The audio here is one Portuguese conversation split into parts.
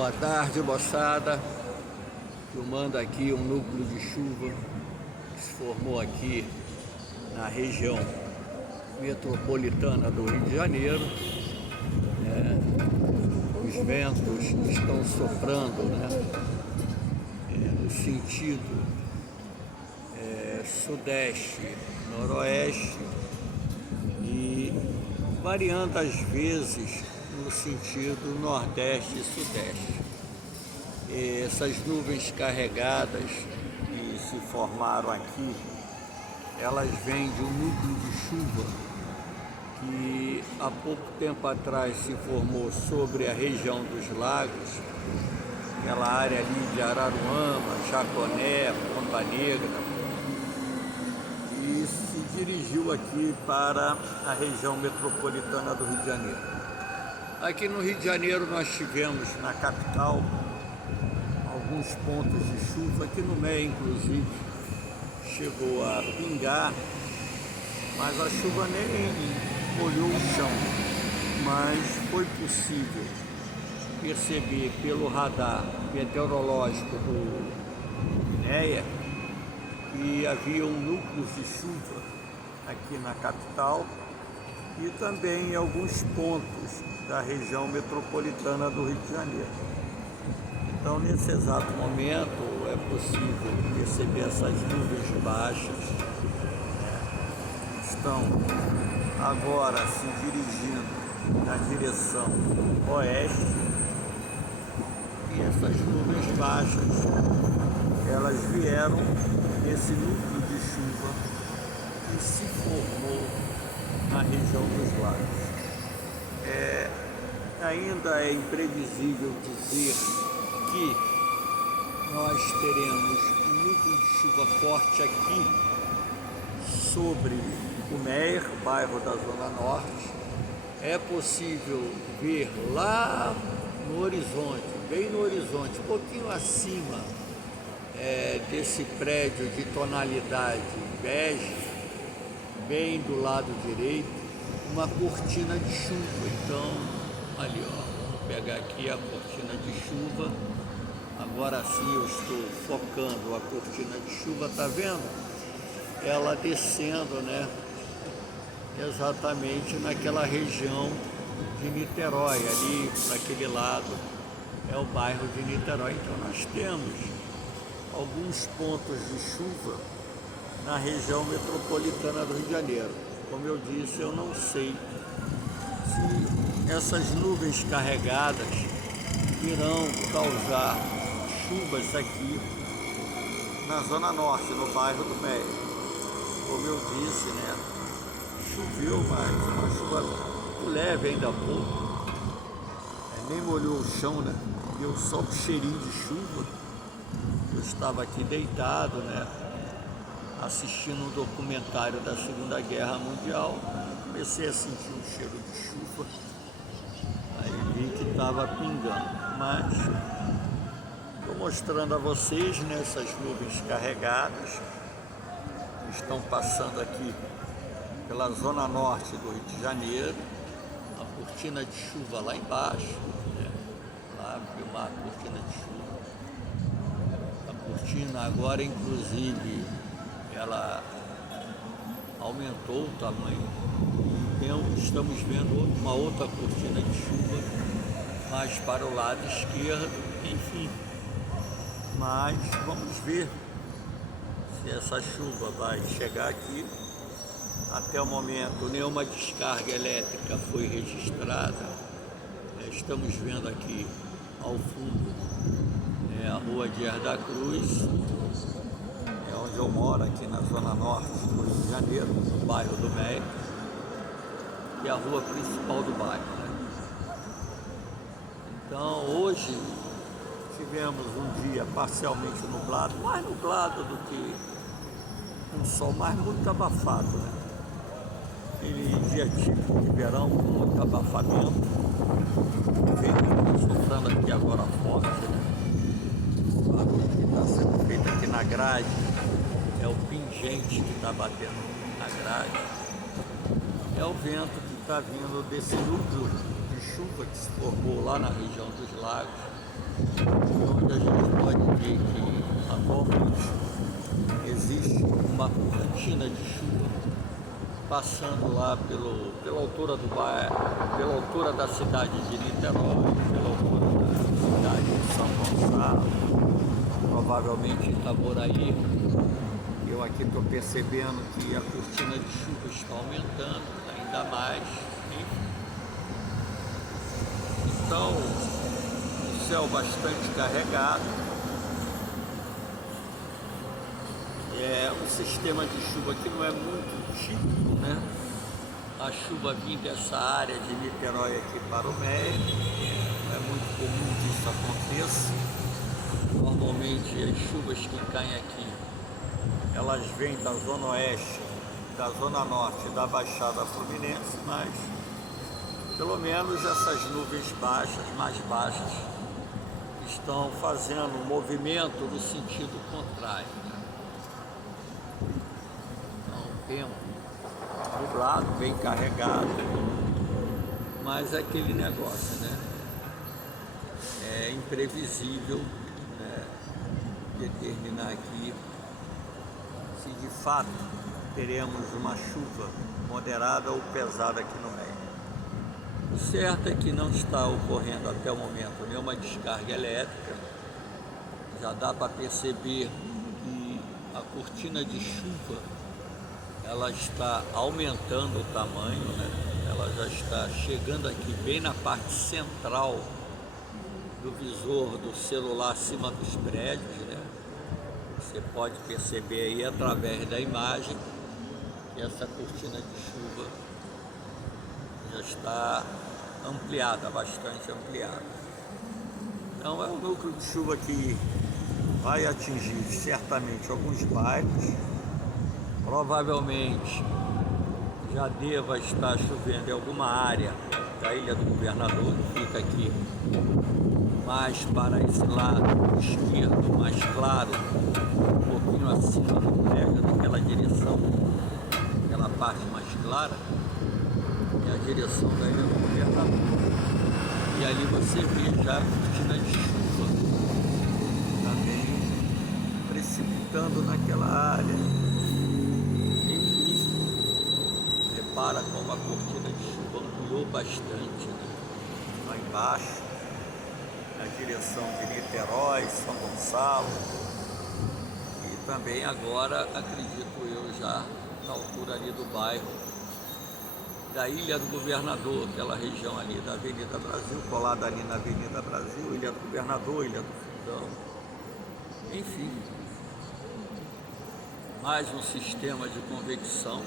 Boa tarde, moçada. Filmando aqui um núcleo de chuva que se formou aqui na região metropolitana do Rio de Janeiro. Os ventos estão soprando, no sentido sudeste, noroeste e variando às vezes no sentido nordeste e sudeste. Essas nuvens carregadas que se formaram aqui, elas vêm de um núcleo de chuva que há pouco tempo atrás se formou sobre a região dos lagos, aquela área ali de Araruama, Jaconé, Ponta Negra, e se dirigiu aqui para a região metropolitana do Rio de Janeiro. Aqui no Rio de Janeiro nós tivemos, na capital, alguns pontos de chuva, aqui no meio inclusive chegou a pingar, mas a chuva nem molhou o chão, mas foi possível perceber pelo radar meteorológico do INEA que havia núcleos de chuva aqui na capital e também em alguns pontos da região metropolitana do Rio de Janeiro. Então, nesse exato momento, é possível perceber essas nuvens baixas, estão agora se dirigindo na direção oeste, e essas nuvens baixas, elas vieram desse núcleo de chuva que se formou na região dos lagos. Ainda é imprevisível dizer que nós teremos um núcleo de chuva forte aqui sobre o Meier, bairro da Zona Norte. É possível ver lá no horizonte, bem no horizonte, um pouquinho acima desse prédio de tonalidade bege, bem do lado direito, uma cortina de chuva. Então, ali, vamos pegar aqui a cortina de chuva. Agora sim eu estou focando a cortina de chuva, tá vendo? Ela descendo, exatamente naquela região de Niterói, ali para aquele lado é o bairro de Niterói. Então nós temos alguns pontos de chuva na região metropolitana do Rio de Janeiro. Como eu disse, eu não sei se essas nuvens carregadas irão causar chuvas aqui na Zona Norte, no bairro do Meier. Como eu disse, choveu, mas uma chuva leve ainda há pouco, nem molhou o chão, deu só um cheirinho de chuva. Eu estava aqui deitado, assistindo um documentário da Segunda Guerra Mundial, comecei a sentir um cheiro de chuva, aí vi que estava pingando, mas estou mostrando a vocês essas nuvens carregadas que estão passando aqui pela Zona Norte do Rio de Janeiro, a cortina de chuva lá embaixo, lá filmar a cortina de chuva. A cortina agora, inclusive, ela aumentou o tamanho. Então, estamos vendo uma outra cortina de chuva mais para o lado esquerdo, enfim. Mas vamos ver se essa chuva vai chegar aqui. Até o momento, nenhuma descarga elétrica foi registrada. Estamos vendo aqui ao fundo a rua Dias da Cruz, onde eu moro, aqui na Zona Norte do Rio de Janeiro, no bairro do Meier, e a rua principal do bairro. Então, hoje tivemos um dia parcialmente nublado, mais nublado do que um sol, mas muito abafado, Aquele dia típico de verão, com muito abafamento. O vento está soprando aqui agora forte, O barulho que está sendo feito aqui na grade é o pingente que está batendo na grade. É o vento que está vindo desse núcleo de de chuva que se formou lá na região dos lagos, onde a gente pode ver que atualmente existe uma cortina de chuva passando lá pela altura do bairro, pela altura da cidade de Niterói, pela altura da cidade de São Gonçalo, provavelmente Itaboraí. Eu aqui estou percebendo que a cortina de chuva está aumentando ainda mais. Então, o céu bastante carregado. O sistema de chuva aqui não é muito típico, né? A chuva vinda dessa área de Niterói aqui para o Meia. Não é muito comum que isso aconteça. Normalmente as chuvas que caem aqui, elas vêm da zona oeste, da zona norte da Baixada Fluminense, mas pelo menos essas nuvens baixas, mais baixas, estão fazendo um movimento no sentido contrário. Então, tempo nublado, bem carregado, mas é aquele negócio, né? É imprevisível, né, determinar aqui se de fato teremos uma chuva moderada ou pesada aqui no meio. O certo é que não está ocorrendo até o momento nenhuma descarga elétrica. Já dá para perceber que a cortina de chuva ela está aumentando o tamanho, né? Ela já está chegando aqui bem na parte central do visor do celular acima dos prédios, né? Você pode perceber aí através da imagem que essa cortina de chuva já está ampliada, bastante ampliada. Então é um núcleo de chuva que vai atingir certamente alguns bairros. Provavelmente já deva estar chovendo em alguma área da Ilha do Governador, que fica aqui mais para esse lado esquerdo, mais claro, um pouquinho acima do prédio, naquela direção, aquela parte mais clara, é a direção da Ilha do Governador. E ali você vê já a cortina de chuva também precipitando naquela área. Repara como a cortina de chuva ampliou bastante, né? Lá embaixo, na direção de Niterói, São Gonçalo, e também agora, acredito eu, já na altura ali do bairro da Ilha do Governador, aquela região ali da Avenida Brasil, colada ali na Avenida Brasil, Ilha do Governador, Ilha do Fundão, enfim, mais um sistema de convecção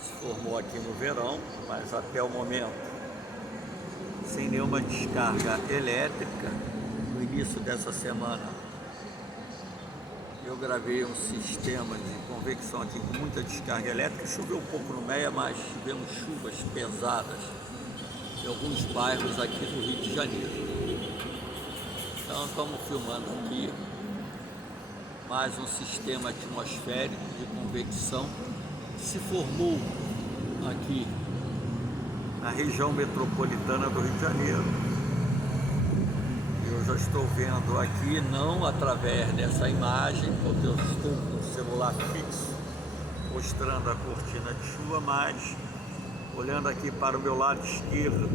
se formou aqui no verão, mas até o momento sem nenhuma descarga elétrica. No início dessa semana eu gravei um sistema de convecção aqui com muita descarga elétrica. Choveu um pouco no Meia, mas tivemos chuvas pesadas em alguns bairros aqui do Rio de Janeiro. Então estamos filmando aqui mais um sistema atmosférico de convecção que se formou aqui na região metropolitana do Rio de Janeiro. Eu já estou vendo aqui, não através dessa imagem, porque eu estou com o celular fixo mostrando a cortina de chuva, mas olhando aqui para o meu lado esquerdo,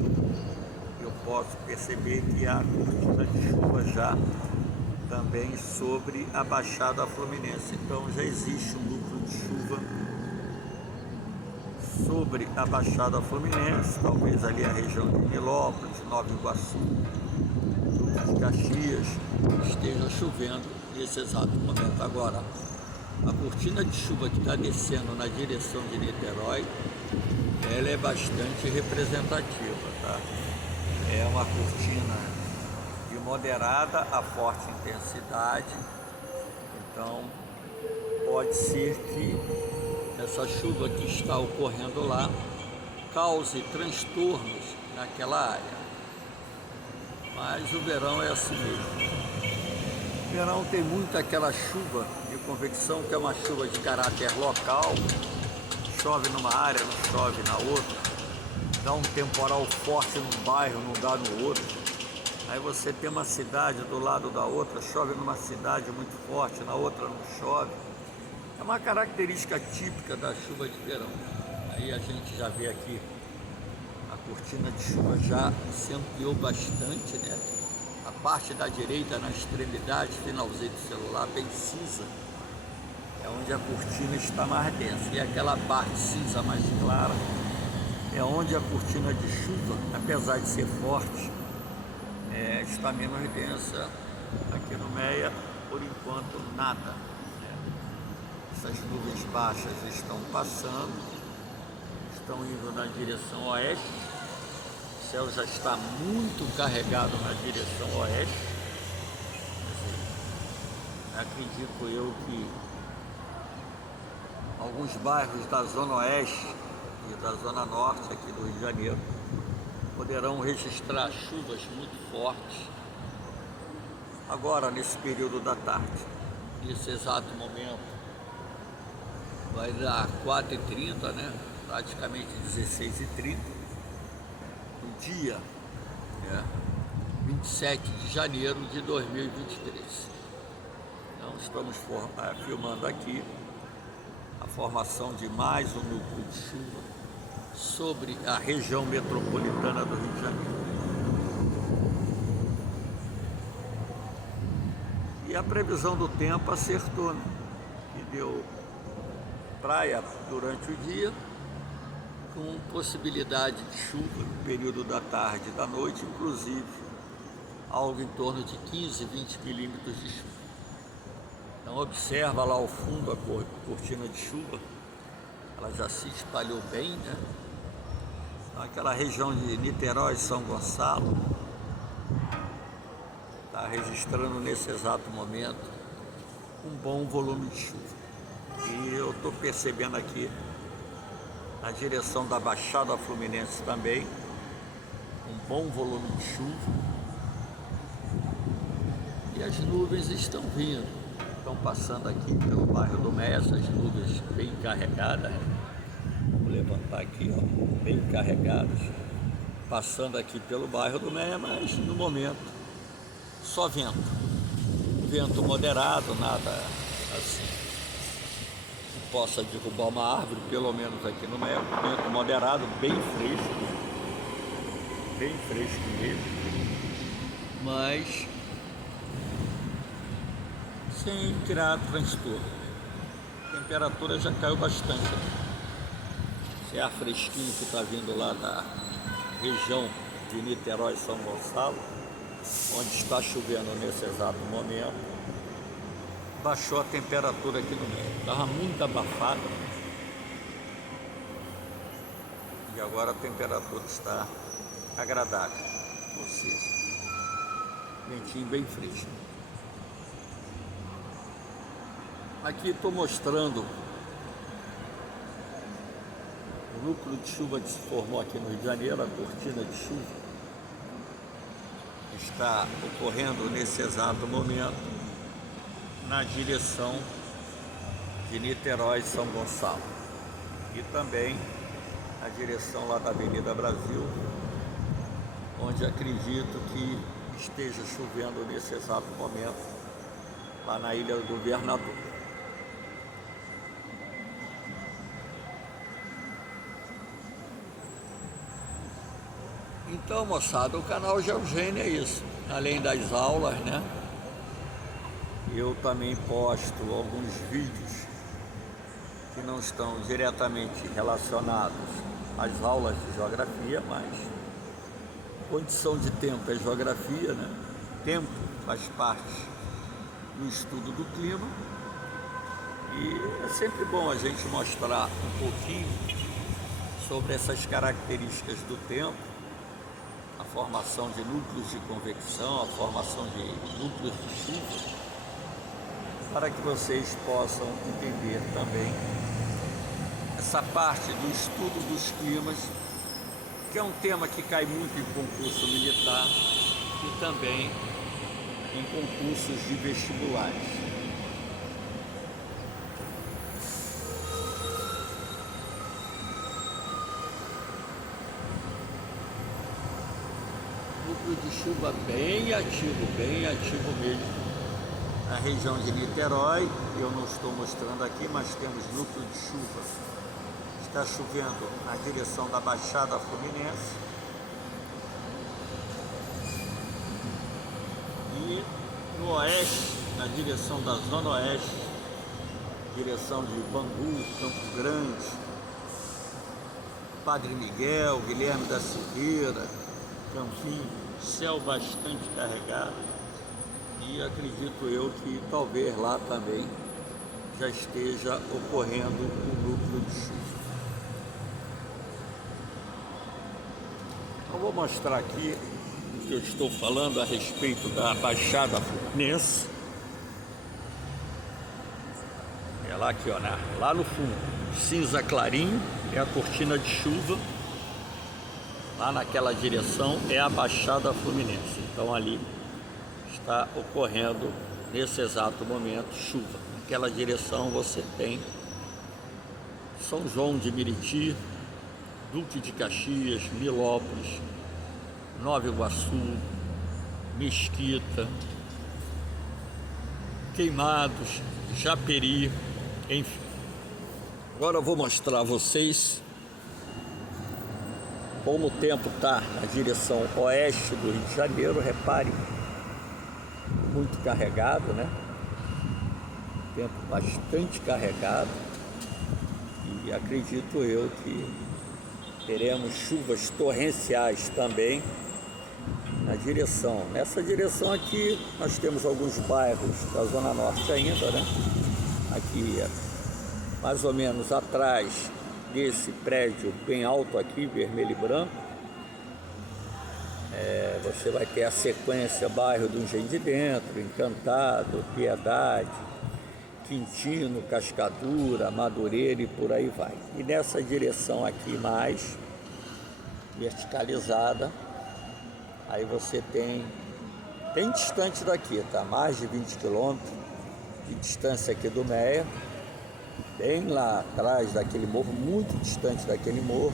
eu posso perceber que há cortina de chuva já também sobre a Baixada Fluminense. Então já existe um núcleo de chuva sobre a Baixada Fluminense, talvez ali a região de Nilópolis, Nova Iguaçu, de Caxias, esteja chovendo nesse exato momento. Agora, a cortina de chuva que está descendo na direção de Niterói, ela é bastante representativa, tá? É uma cortina de moderada a forte intensidade, então pode ser que essa chuva que está ocorrendo lá cause transtornos naquela área. Mas o verão é assim mesmo. O verão tem muito aquela chuva de convecção, que é uma chuva de caráter local, chove numa área, não chove na outra. dá um temporal forte num bairro, não dá no outro. Aí você tem uma cidade do lado da outra, chove numa cidade muito forte, na outra não chove. É uma característica típica da chuva de verão. Aí a gente já vê aqui a cortina de chuva já se ampliou bastante, né? A parte da direita, na extremidade, finalzinho do celular, bem cinza, é onde a cortina está mais densa. E aquela parte cinza mais clara é onde a cortina de chuva, apesar de ser forte, está menos densa. Aqui no Meia, por enquanto, nada. Essas nuvens baixas estão passando, estão indo na direção oeste. O céu já está muito carregado na direção oeste. Acredito eu que alguns bairros da zona oeste e da zona norte aqui do Rio de Janeiro poderão registrar chuvas muito fortes agora nesse período da tarde. Nesse exato momento vai dar 4h30, né? Praticamente 16h30 no dia 27 de janeiro de 2023. Então estamos filmando aqui a formação de mais um núcleo de chuva sobre a região metropolitana do Rio de Janeiro. E a previsão do tempo acertou, né? Que deu praia durante o dia, com possibilidade de chuva no período da tarde e da noite, inclusive algo em torno de 15, 20 milímetros de chuva. Então observa lá ao fundo a cortina de chuva, ela já se espalhou bem, né? Então, aquela região de Niterói, São Gonçalo, está registrando nesse exato momento um bom volume de chuva. E eu estou percebendo aqui na direção da Baixada Fluminense também um bom volume de chuva. E as nuvens estão vindo, estão passando aqui pelo bairro do Meia, essas nuvens bem carregadas. Vou levantar aqui, ó, bem carregadas, passando aqui pelo bairro do Meia, mas no momento só vento. Vento moderado, nada assim que possa derrubar uma árvore, pelo menos aqui no Meia. Vento moderado, bem fresco mesmo, mas sem criar transtorno. A temperatura já caiu bastante aqui. Esse ar fresquinho que está vindo lá da região de Niterói, São Gonçalo, onde está chovendo nesse exato momento, baixou a temperatura aqui no meio. Estava muito abafada e agora a temperatura está agradável, ou seja, ventinho bem fresco. Aqui estou mostrando o núcleo de chuva que se formou aqui no Rio de Janeiro, a cortina de chuva está ocorrendo nesse exato momento na direção de Niterói e São Gonçalo e também na direção lá da Avenida Brasil, onde acredito que esteja chovendo nesse exato momento lá na Ilha do Governador. Então, moçada, o canal Geogênio é isso. Além das aulas, né? Eu também posto alguns vídeos que não estão diretamente relacionados às aulas de geografia, mas condição de tempo é geografia, né? Tempo faz parte do estudo do clima e é sempre bom a gente mostrar um pouquinho sobre essas características do tempo, a formação de núcleos de convecção, a formação de núcleos de chuva, para que vocês possam entender também essa parte do estudo dos climas, que é um tema que cai muito em concurso militar e também em concursos de vestibulares. chuva bem ativo mesmo. Na região de Niterói, eu não estou mostrando aqui, mas temos núcleo de chuva. Está chovendo na direção da Baixada Fluminense. E no oeste, na direção da Zona Oeste, direção de Bangu, Campo Grande, Padre Miguel, Guilherme da Silveira, Campinho, céu bastante carregado. E acredito eu que talvez lá também já esteja ocorrendo um núcleo de chuva. Eu vou mostrar aqui o que eu estou falando a respeito da Baixada Fluminense. É lá aqui, ó, lá no fundo, cinza clarinho, é a cortina de chuva. Lá naquela direção é a Baixada Fluminense. Então ali está ocorrendo nesse exato momento chuva. Naquela direção você tem São João de Meriti, Duque de Caxias, Nilópolis, Nova Iguaçu, Mesquita, Queimados, Japeri, enfim. Agora eu vou mostrar a vocês como o tempo está na direção oeste do Rio de Janeiro. Repare, muito carregado, né? Tempo bastante carregado. E acredito eu que teremos chuvas torrenciais também nessa direção aqui. Nós temos alguns bairros da Zona Norte ainda, né? Aqui, mais ou menos atrás desse prédio bem alto aqui, vermelho e branco, você vai ter a sequência bairro do Engenho de Dentro, Encantado, Piedade, Quintino, Cascadura, Madureira e por aí vai. E nessa direção aqui mais verticalizada, aí você tem bem distante daqui, tá? Mais de 20 quilômetros de distância aqui do Meia, bem lá atrás daquele morro, muito distante daquele morro.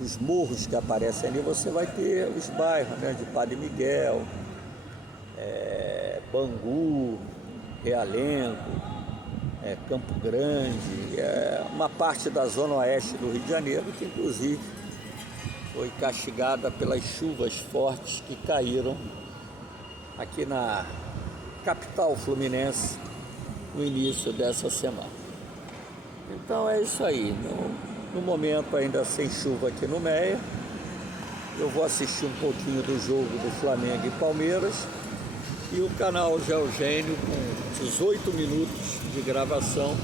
Os morros que aparecem ali, você vai ter os bairros, né, de Padre Miguel, Bangu, Realengo, Campo Grande, uma parte da Zona Oeste do Rio de Janeiro, que inclusive foi castigada pelas chuvas fortes que caíram aqui na capital fluminense no início dessa semana. Então é isso aí. No momento ainda sem chuva aqui no Meia, eu vou assistir um pouquinho do jogo do Flamengo e Palmeiras, e o canal Geogênio, com 18 minutos de gravação,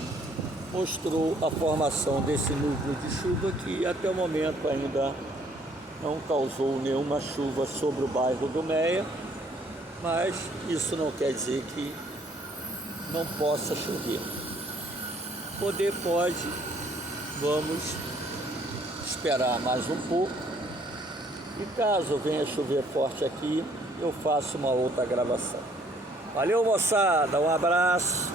mostrou a formação desse núcleo de chuva que até o momento ainda não causou nenhuma chuva sobre o bairro do Meia, mas isso não quer dizer que não possa chover. Poder pode, vamos esperar mais um pouco, e caso venha chover forte aqui, eu faço uma outra gravação. Valeu, moçada, um abraço.